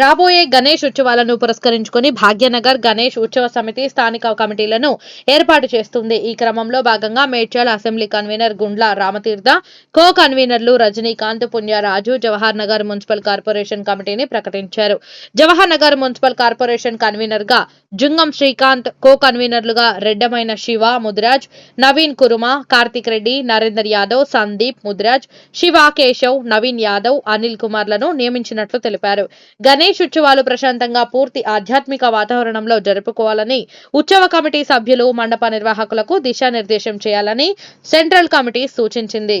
రాబోయే గణేష్ ఉత్సవాలను పురస్కరించుకుని భాగ్యనగర్ గణేష్ ఉత్సవ సమితి స్థానిక కమిటీలను ఏర్పాటు చేస్తుంది. ఈ క్రమంలో భాగంగా మేడ్చల్ అసెంబ్లీ కన్వీనర్ గుండ్ల రామతీర్థ, కో కన్వీనర్లు రజనీకాంత్, పుణ్యరాజు జవహర్ నగర్ మున్సిపల్ కార్పొరేషన్ కమిటీని ప్రకటించారు. Jawahar Nagar municipal corporation convener గా జుంగం శ్రీకాంత్, కో కన్వీనర్లుగా రెడ్డమైన శివ ముదిరాజ్, నవీన్ కురుమ, కార్తిక్ రెడ్డి, నరేందర్ యాదవ్, సందీప్ ముదిరాజ్, శివ కేశవ్, నవీన్ యాదవ్, అనిల్ కుమార్లను నియమించినట్లు తెలిపారు. గణేష్ ఉత్సవాలు ప్రశాంతంగా పూర్తి ఆధ్యాత్మిక వాతావరణంలో జరుపుకోవాలని ఉత్సవ కమిటీ సభ్యులు, మండప నిర్వాహకులకు దిశానిర్దేశం చేయాలని సెంట్రల్ కమిటీ సూచించింది.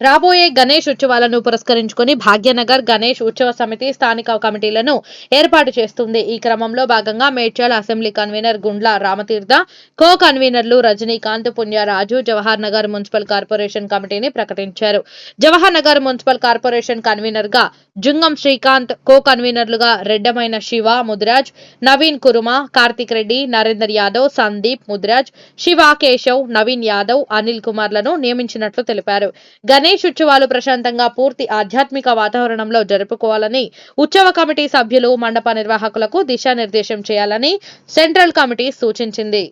రాబోయే గణేష్ ఉత్సవాలను పురస్కరించుకుని భాగ్యనగర్ గణేష్ ఉత్సవ సమితి స్థానిక కమిటీలను ఏర్పాటు చేస్తుంది. ఈ క్రమంలో భాగంగా మేడ్చల్ అసెంబ్లీ కన్వీనర్ గుండ్ల రామతీర్థ, కో కన్వీనర్లు రజనీకాంత్, పుణ్యరాజు జవహర్ నగర్ మున్సిపల్ కార్పొరేషన్ కమిటీని ప్రకటించారు. Jawahar Nagar municipal corporation convener గా జుంగం శ్రీకాంత్, కో కన్వీనర్లుగా రెడ్డమైన శివ ముదిరాజ్, నవీన్ కురుమ, కార్తిక్ రెడ్డి, నరేందర్ యాదవ్, సందీప్ ముదిరాజ్, శివ కేశవ్, నవీన్ యాదవ్, అనిల్ కుమార్లను నియమించినట్లు తెలిపారు. గణేష్ ఉత్సవాలు ప్రశాంతంగా పూర్తి ఆధ్యాత్మిక వాతావరణంలో జరుపుకోవాలని ఉత్సవ కమిటీ సభ్యులు, మండప నిర్వాహకులకు దిశానిర్దేశం చేయాలని సెంట్రల్ కమిటీ సూచించింది.